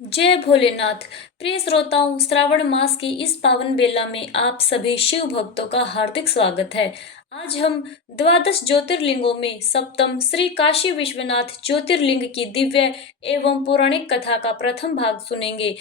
जय भोलेनाथ। प्रिय श्रोताओं, श्रावण मास की इस पावन बेला में आप सभी शिव भक्तों का हार्दिक स्वागत है। आज हम द्वादश ज्योतिर्लिंगों में सप्तम श्री काशी विश्वनाथ ज्योतिर्लिंग की दिव्य एवं पौराणिक कथा का प्रथम भाग सुनेंगे।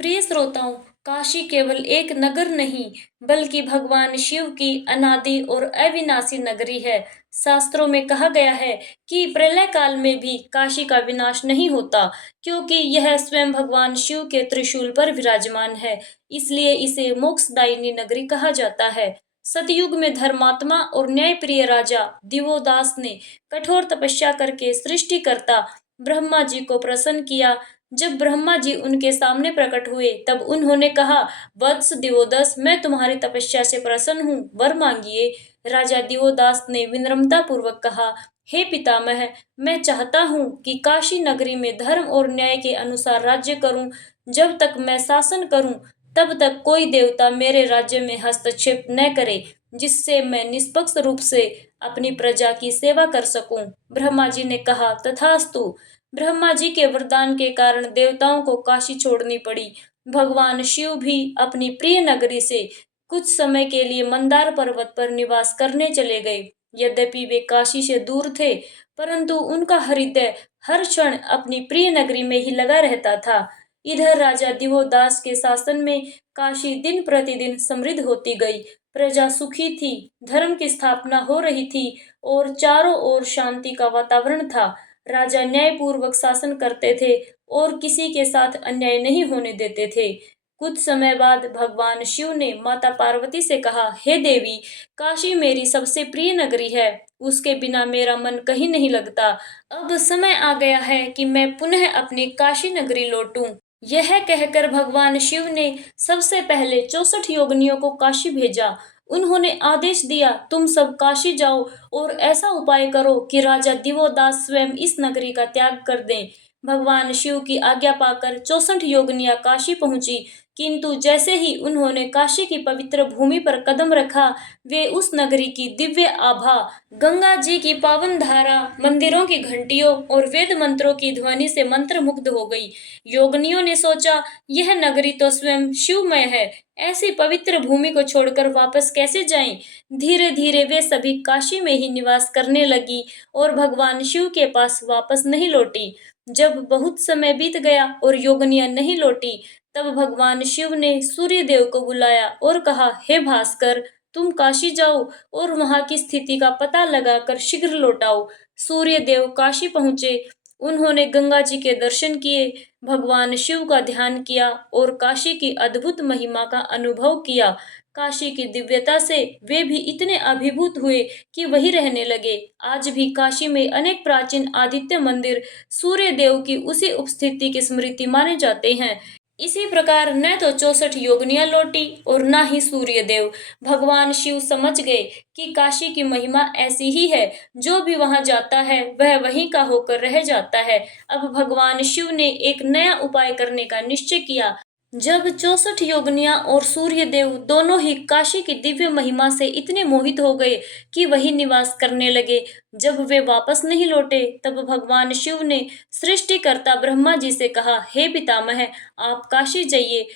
प्रिय श्रोताओं, काशी केवल एक नगर नहीं बल्कि भगवान शिव की अनादि और अविनाशी नगरी है। शास्त्रों में कहा गया है कि प्रलय काल में भी काशी का विनाश नहीं होता, क्योंकि यह स्वयं भगवान शिव के त्रिशूल पर विराजमान है। इसलिए इसे मोक्षदायिनी नगरी कहा जाता है। सतयुग में धर्मात्मा और न्यायप्रिय राजा दिवोदास ने कठोर तपस्या करके सृष्टिकर्ता ब्रह्मा जी को प्रसन्न किया। जब ब्रह्मा जी उनके सामने प्रकट हुए तब उन्होंने कहा, वत्स दिवोदास, मैं तुम्हारी तपस्या से प्रसन्न हूँ, वर मांगिए। राजा दिवोदास ने विनम्रता पूर्वक कहा, हे पितामह, मैं चाहता हूँ कि काशी नगरी में धर्म और न्याय के अनुसार राज्य करूं। जब तक मैं शासन करूं तब तक कोई देवता मेरे राज्य में हस्तक्षेप न करे, जिससे मैं निष्पक्ष रूप से अपनी प्रजा की सेवा कर सकूं। ब्रह्मा जी ने कहा, तथास्तु। ब्रह्मा जी के वरदान के कारण देवताओं को काशी छोड़नी पड़ी। भगवान शिव भी अपनी प्रिय नगरी से कुछ समय के लिए मंदार पर्वत पर निवास करने चले गए। यद्यपि वे काशी से दूर थे, परंतु उनका हृदय हर क्षण अपनी प्रिय नगरी में ही लगा रहता था। इधर राजा दिवोदास के शासन में काशी दिन प्रतिदिन समृद्ध होती गई। प्रजा सुखी थी, धर्म की स्थापना हो रही थी और चारों ओर शांति का वातावरण था। राजा न्यायपूर्वक शासन करते थे और किसी के साथ अन्याय नहीं होने देते थे। कुछ समय बाद भगवान शिव ने माता पार्वती से कहा, हे देवी, काशी मेरी सबसे प्रिय नगरी है, उसके बिना मेरा मन कहीं नहीं लगता। अब समय आ गया है कि मैं पुनः अपनी काशी नगरी लौटूं। यह कहकर भगवान शिव ने सबसे पहले 64 योगिनियों को काशी भेजा। उन्होंने आदेश दिया, तुम सब काशी जाओ और ऐसा उपाय करो कि राजा दिवोदास स्वयं इस नगरी का त्याग कर दें। भगवान शिव की आज्ञा पाकर 64 योगिनियां काशी पहुंची, किंतु जैसे ही उन्होंने काशी की पवित्र भूमि पर कदम रखा, वे उस नगरी की दिव्य आभा, गंगा जी की पावन धारा, मंदिरों की घंटियों और वेद मंत्रों की ध्वनि से मंत्रमुग्ध हो गई। योगिनियों ने सोचा, यह नगरी तो स्वयं शिवमय है, ऐसी पवित्र भूमि को छोड़कर वापस कैसे जाएं? धीरे धीरे वे सभी काशी में ही निवास करने लगी और भगवान शिव के पास वापस नहीं लौटी। जब बहुत समय बीत गया और योगिनियां नहीं लौटी, तब भगवान शिव ने सूर्य देव को बुलाया और कहा, हे भास्कर, तुम काशी जाओ और वहां की स्थिति का पता लगाकर शीघ्र लौट आओ। सूर्य देव काशी पहुंचे। उन्होंने गंगा जी के दर्शन किए, भगवान शिव का ध्यान किया और काशी की अद्भुत महिमा का अनुभव किया। काशी की दिव्यता से वे भी इतने अभिभूत हुए कि वही रहने लगे। आज भी काशी में अनेक प्राचीन आदित्य मंदिर सूर्य देव की उसी उपस्थिति की स्मृति माने जाते हैं। इसी प्रकार न तो 64 योगिनियां लौटी और न ही सूर्य देव। भगवान शिव समझ गए कि काशी की महिमा ऐसी ही है, जो भी वहां जाता है वह वहीं का होकर रह जाता है। अब भगवान शिव ने एक नया उपाय करने का निश्चय किया। जब 64 योगिनियां और सूर्य देव दोनों ही काशी की दिव्य महिमा से इतने मोहित हो गए कि वही निवास करने लगे। जब वे वापस नहीं लौटे, तब भगवान शिव ने सृष्टिकर्ता ब्रह्मा जी से कहा, हे पितामह, आप काशी जाइए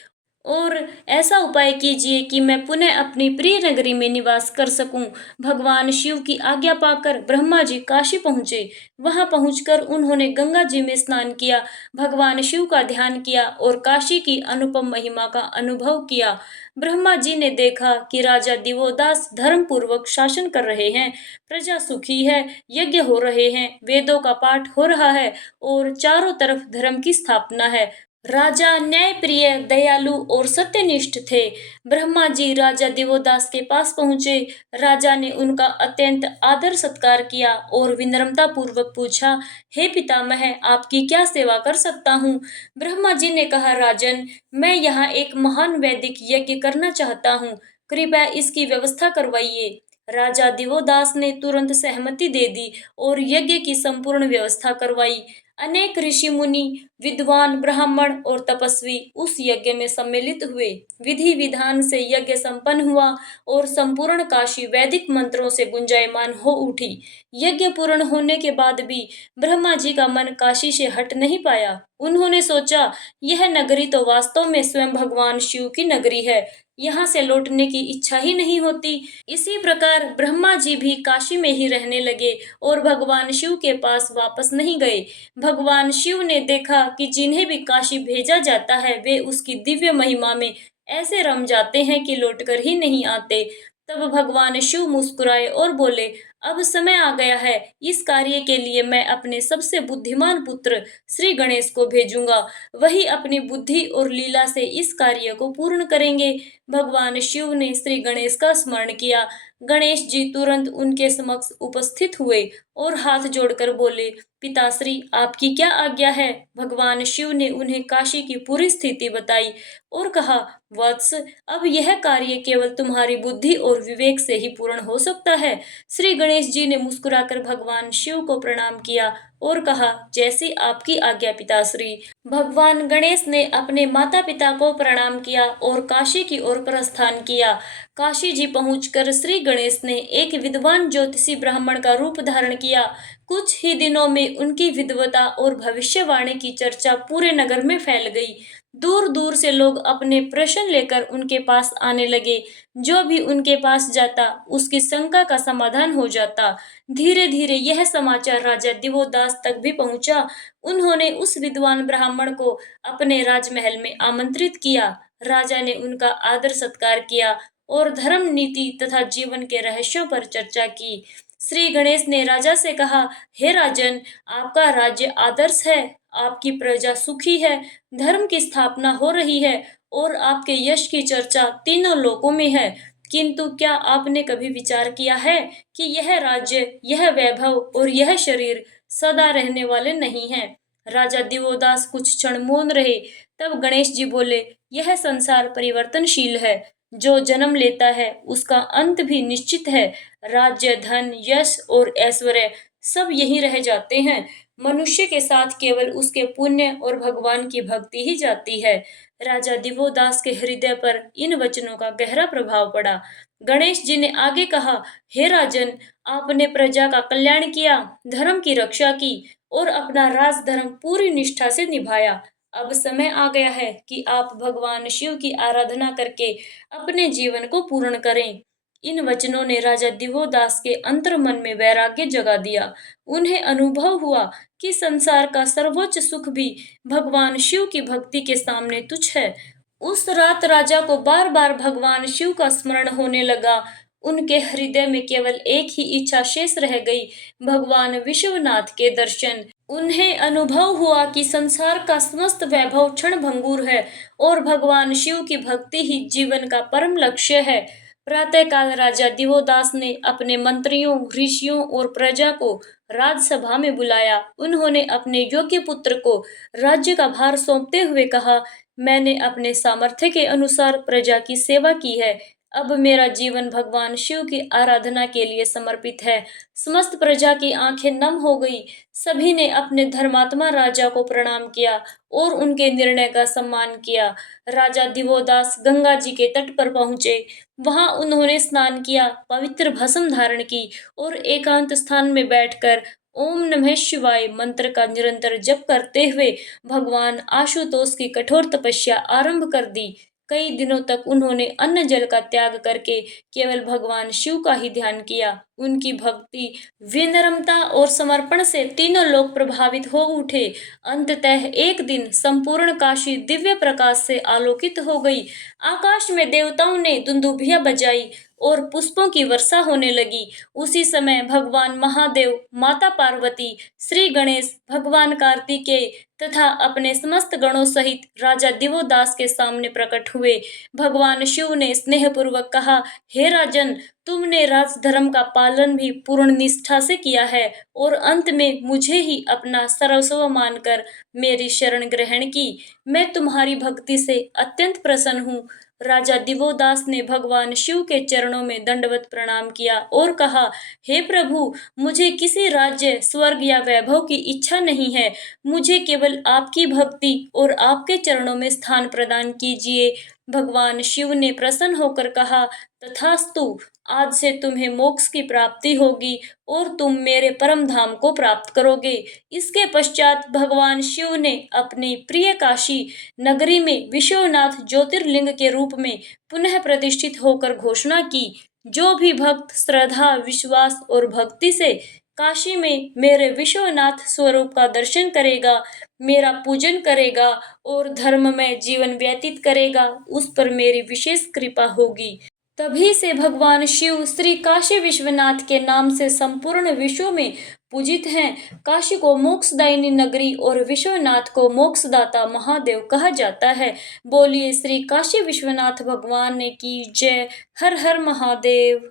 और ऐसा उपाय कीजिए कि मैं पुनः अपनी प्रिय नगरी में निवास कर सकूं। भगवान शिव की आज्ञा पाकर ब्रह्मा जी काशी पहुंचे। वहां पहुंचकर उन्होंने गंगा जी में स्नान किया, भगवान शिव का ध्यान किया और काशी की अनुपम महिमा का अनुभव किया। ब्रह्मा जी ने देखा कि राजा दिवोदास धर्म पूर्वक शासन कर रहे हैं, प्रजा सुखी है, यज्ञ हो रहे हैं, वेदों का पाठ हो रहा है और चारों तरफ धर्म की स्थापना है। राजा न्यायप्रिय, दयालु और सत्यनिष्ठ थे। ब्रह्मा जी राजा दिवोदास के पास पहुंचे। राजा ने उनका अत्यंत आदर सत्कार किया और विनम्रता पूर्वक पूछा, हे पितामह, आपकी क्या सेवा कर सकता हूँ? ब्रह्मा जी ने कहा, राजन, मैं यहाँ एक महान वैदिक यज्ञ करना चाहता हूँ, कृपया इसकी व्यवस्था करवाइए। राजा दिवोदास ने तुरंत सहमति दे दी और यज्ञ की संपूर्ण व्यवस्था करवाई। अनेक ऋषि मुनि, विद्वान, ब्राह्मण और तपस्वी उस यज्ञ में सम्मिलित हुए। विधि विधान से यज्ञ संपन्न हुआ और संपूर्ण काशी वैदिक मंत्रों से गुंजायमान हो उठी। यज्ञ पूर्ण होने के बाद भी ब्रह्मा जी का मन काशी से हट नहीं पाया। उन्होंने सोचा, यह नगरी तो वास्तव में स्वयं भगवान शिव की नगरी है, यहाँ से लौटने की इच्छा ही नहीं होती। इसी प्रकार ब्रह्मा जी भी काशी में ही रहने लगे और भगवान शिव के पास वापस नहीं गए। भगवान शिव ने देखा कि जिन्हें भी काशी भेजा जाता है वे उसकी दिव्य महिमा में ऐसे रम जाते हैं कि लौटकर ही नहीं आते। तब भगवान शिव मुस्कुराए और बोले, अब समय आ गया है। इस कार्य के लिए मैं अपने सबसे बुद्धिमान पुत्र श्री गणेश को भेजूंगा। वही अपनी बुद्धि और लीला से इस कार्य को पूर्ण करेंगे। भगवान शिव ने श्री गणेश का स्मरण किया। गणेश जी तुरंत उनके समक्ष उपस्थित हुए और हाथ जोड़कर बोले, पिताश्री, आपकी क्या आज्ञा है? भगवान शिव ने उन्हें काशी की पूरी स्थिति बताई और कहा, वत्स, अब यह कार्य केवल तुम्हारी बुद्धि और विवेक से ही पूर्ण हो सकता है। श्री गणेश जी ने मुस्कुराकर भगवान शिव को प्रणाम किया और कहा, जैसी आपकी आज्ञा पिताश्री। भगवान गणेश ने अपने माता पिता को प्रणाम किया और काशी की ओर प्रस्थान किया। काशी जी पहुंचकर श्री गणेश ने एक विद्वान ज्योतिषी ब्राह्मण का रूप धारण किया। कुछ ही दिनों में उनकी विद्वता और भविष्यवाणी की चर्चा पूरे नगर में फैल गई। दूर दूर से लोग अपने प्रश्न लेकर उनके पास आने लगे। जो भी उनके पास जाता उसकी शंका का समाधान हो जाता। धीरे धीरे यह समाचार राजा दिवोदास तक भी पहुंचा। उन्होंने उस विद्वान ब्राह्मण को अपने राजमहल में आमंत्रित किया। राजा ने उनका आदर सत्कार किया और धर्म, नीति तथा जीवन के रहस्यों पर चर्चा की। श्री गणेश ने राजा से कहा, हे राजन, आपका राज्य आदर्श है, आपकी प्रजा सुखी है, धर्म की स्थापना हो रही है और आपके यश की चर्चा तीनों लोकों में है। किंतु क्या आपने कभी विचार किया है कि यह राज्य, यह वैभव और यह शरीर सदा रहने वाले नहीं हैं? राजा दिवोदास कुछ क्षण मौन रहे। तब गणेश जी बोले, यह संसार परिवर्तनशील है। जो जन्म लेता है उसका अंत भी निश्चित है। राज्य, धन, यश और ऐश्वर्य सब यहीं रह जाते हैं। मनुष्य के साथ केवल उसके पुण्य और भगवान की भक्ति ही जाती है। राजा दिवोदास के हृदय पर इन वचनों का गहरा प्रभाव पड़ा। गणेश जी ने आगे कहा, हे राजन, आपने प्रजा का कल्याण किया, धर्म की रक्षा की और अपना राजधर्म पूरी निष्ठा से निभाया। अब समय आ गया है कि आप भगवान शिव की आराधना करके अपने जीवन को पूर्ण करें। इन वचनों ने राजा दिवोदास के अंतर मन में वैराग्य जगा दिया। उन्हें अनुभव हुआ कि संसार का सर्वोच्च सुख भी भगवान शिव की भक्ति के सामने तुच्छ है। उस रात राजा को बार बार भगवान शिव का स्मरण होने लगा। उनके हृदय में केवल एक ही इच्छा शेष रह गई, भगवान विश्वनाथ के दर्शन। उन्हें अनुभव हुआ कि संसार का समस्त वैभव क्षणभंगुर है और भगवान शिव की भक्ति ही जीवन का परम लक्ष्य है। प्रातःकाल राजा दिवोदास ने अपने मंत्रियों, ऋषियों और प्रजा को राजसभा में बुलाया। उन्होंने अपने योग्य पुत्र को राज्य का भार सौंपते हुए कहा, मैंने अपने सामर्थ्य के अनुसार प्रजा की सेवा की है। अब मेरा जीवन भगवान शिव की आराधना के लिए समर्पित है। समस्त प्रजा की आंखें नम हो गई। सभी ने अपने धर्मात्मा राजा को प्रणाम किया और उनके निर्णय का सम्मान किया। राजा दिवोदास गंगा जी के तट पर पहुंचे। वहां उन्होंने स्नान किया, पवित्र भस्म धारण की और एकांत स्थान में बैठकर ओम नमः शिवाय मंत्र का निरंतर जप करते हुए भगवान आशुतोष की कठोर तपस्या आरंभ कर दी। कई दिनों तक उन्होंने अन्न जल का त्याग करके केवल भगवान शिव का ही ध्यान किया। उनकी भक्ति, विनम्रता और समर्पण से तीनों लोग प्रभावित हो उठे। अंततः एक दिन संपूर्ण काशी दिव्य प्रकाश से आलोकित हो गई। आकाश में देवताओं ने दुंदुभियां बजाई और पुष्पों की वर्षा होने लगी। उसी समय भगवान महादेव, माता पार्वती, श्री गणेश, भगवान कार्तिकेय तथा अपने समस्त गणों सहित राजा दिवोदास के सामने प्रकट हुए। भगवान शिव ने स्नेहपूर्वक कहा, हे राजन, तुमने राजधर्म का पालन भी पूर्ण निष्ठा से किया है और अंत में मुझे ही अपना सर्वस्व मानकर मेरी शरण ग्रहण की। मैं तुम्हारी भक्ति से अत्यंत प्रसन्न हूँ। राजा दिवोदास ने भगवान शिव के चरणों में दंडवत प्रणाम किया और कहा, हे प्रभु, मुझे किसी राज्य, स्वर्ग या वैभव की इच्छा नहीं है। मुझे केवल आपकी भक्ति और आपके चरणों में स्थान प्रदान कीजिए। भगवान शिव ने प्रसन्न होकर कहा, तथास्तु, आज से तुम्हें मोक्ष की प्राप्ति होगी और तुम मेरे परम धाम को प्राप्त करोगे। इसके पश्चात भगवान शिव ने अपनी प्रिय काशी नगरी में विश्वनाथ ज्योतिर्लिंग के रूप में पुनः प्रतिष्ठित होकर घोषणा की, जो भी भक्त श्रद्धा, विश्वास और भक्ति से काशी में मेरे विश्वनाथ स्वरूप का दर्शन करेगा, मेरा पूजन करेगा और धर्म में जीवन व्यतीत करेगा, उस पर मेरी विशेष कृपा होगी। तभी से भगवान शिव श्री काशी विश्वनाथ के नाम से संपूर्ण विश्व में पूजित हैं। काशी को मोक्षदायिनी नगरी और विश्वनाथ को मोक्षदाता महादेव कहा जाता है। बोलिए श्री काशी विश्वनाथ भगवान की जय। हर हर महादेव।